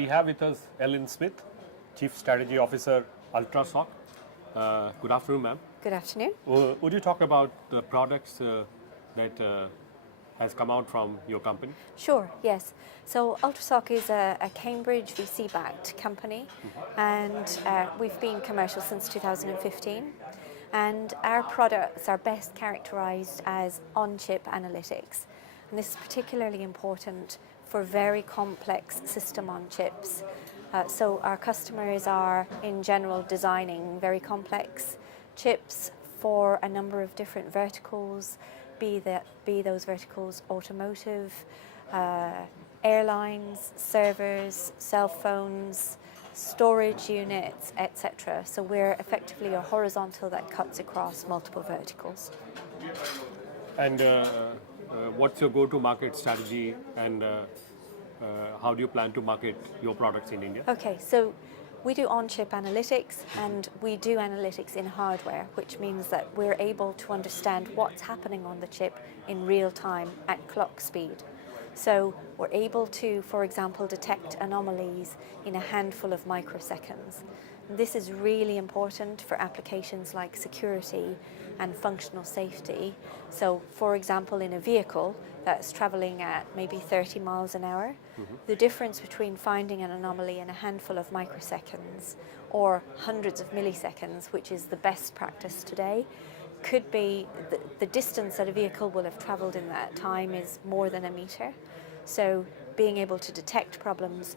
We have with us Aileen Smith, Chief Strategy Officer, UltraSoc. Good afternoon, ma'am. Good afternoon. Would you talk about the products that has come out from your company? Sure, yes. So UltraSoc is a Cambridge VC-backed company, and we've been commercial since 2015. And our products are best characterized as on-chip analytics. And this is particularly important for very complex system on chips. So our customers are, in general, designing very complex chips for a number of different verticals, be those verticals automotive, airlines, servers, cell phones, storage units, etc. So we're effectively a horizontal that cuts across multiple verticals. And what's your go-to-market strategy, and how do you plan to market your products in India? Okay, so we do on-chip analytics, and we do analytics in hardware, which means that we're able to understand what's happening on the chip in real time at clock speed. So we're able to, for example, detect anomalies in a handful of microseconds. This is really important for applications like security and functional safety. So, for example, in a vehicle that's traveling at maybe 30 miles an hour, the difference between finding an anomaly in a handful of microseconds or hundreds of milliseconds, which is the best practice today, could be the distance that a vehicle will have traveled in that time is more than a meter. So being able to detect problems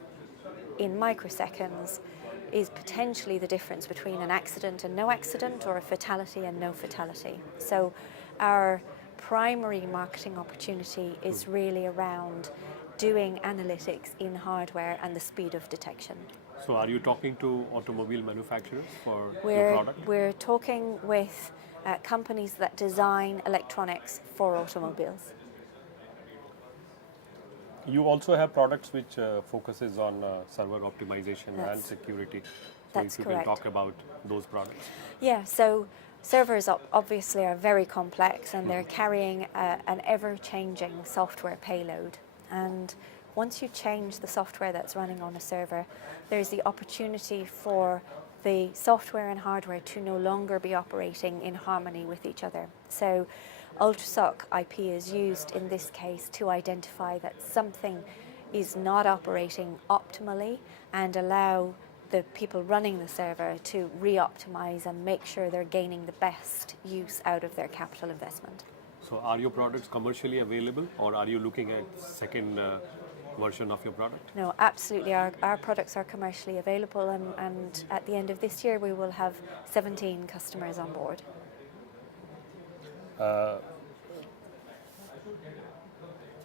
in microseconds is potentially the difference between an accident and no accident, or a fatality and no fatality. So our primary marketing opportunity is really around doing analytics in hardware and the speed of detection. So are you talking to automobile manufacturers for your product? We're talking with companies that design electronics for automobiles. You also have products which focuses on server optimization and security. So That's if you correct. can talk about those products. Yeah, so servers obviously are very complex, and they're carrying an ever-changing software payload. And once you change the software that's running on a server, there's the opportunity for the software and hardware to no longer be operating in harmony with each other. So UltraSoc IP is used in this case to identify that something is not operating optimally and allow the people running the server to re-optimize and make sure they're gaining the best use out of their capital investment. So are your products commercially available, or are you looking at second version of your product? No, absolutely. Our products are commercially available, and at the end of this year we will have 17 customers on board.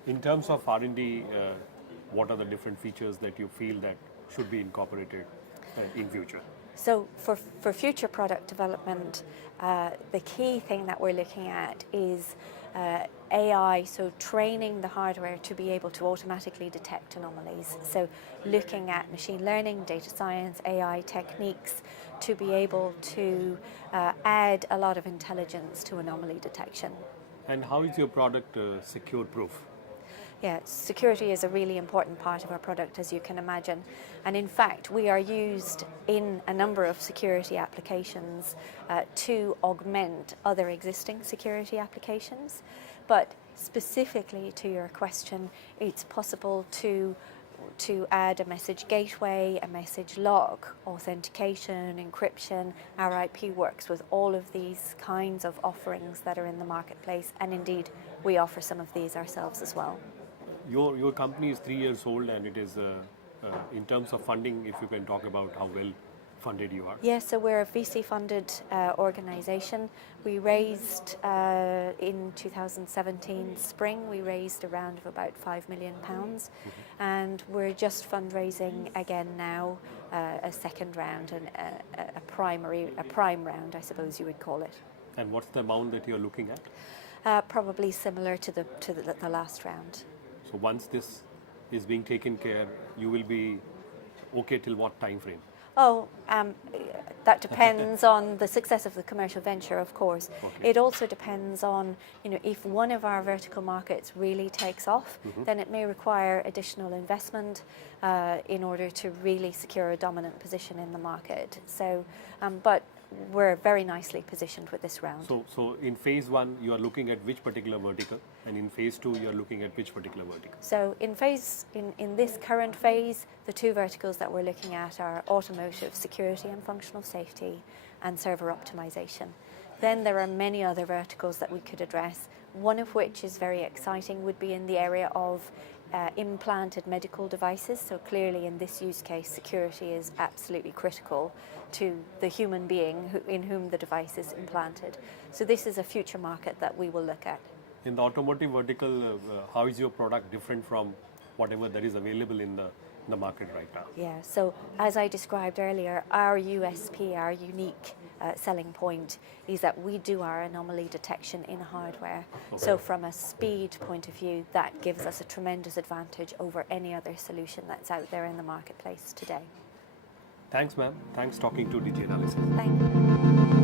In terms of R&D, what are the different features that you feel that should be incorporated in future? So for future product development, the key thing that we're looking at is AI, so training the hardware to be able to automatically detect anomalies. So looking at machine learning, data science, AI techniques to be able to add a lot of intelligence to anomaly detection. And how is your product secure proof? Yeah, security is a really important part of our product, as you can imagine. And in fact, we are used in a number of security applications to augment other existing security applications. But specifically to your question, it's possible to add a message gateway, a message log, authentication, encryption. Our IP works with all of these kinds of offerings that are in the marketplace, and indeed we offer some of these ourselves as well. Your company is 3 years old, and it is, in terms of funding, if you can talk about how well funded you are. Yes, so we're a VC-funded organisation. We raised in 2017 spring, we raised a round of about £5 million, and we're just fundraising again now, a second round, and a prime round, I suppose you would call it. And what's the amount that you're looking at? Probably similar to the last round. So once this is being taken care, you will be okay till what time frame? Oh, that depends on the success of the commercial venture, of course. Okay. It also depends on, if one of our vertical markets really takes off, then it may require additional investment in order to really secure a dominant position in the market. So, but we're very nicely positioned with this round. So in phase 1, you are looking at which particular vertical, and in phase 2, you are looking at which particular vertical? So in this current phase, the two verticals that we're looking at are automotive security and functional safety and server optimization. Then there are many other verticals that we could address, one of which is very exciting, would be in the area of implanted medical devices. So clearly in this use case, security is absolutely critical to the human being in whom the device is implanted. So this is a future market that we will look at. In the automotive vertical, how is your product different from whatever that is available in the market right now? Yeah, so as I described earlier, our USP, our unique selling point, is that we do our anomaly detection in hardware. Okay. So from a speed point of view, that gives us a tremendous advantage over any other solution that's out there in the marketplace today. Thanks, ma'am. Thanks talking to DG Analysis. Thank you.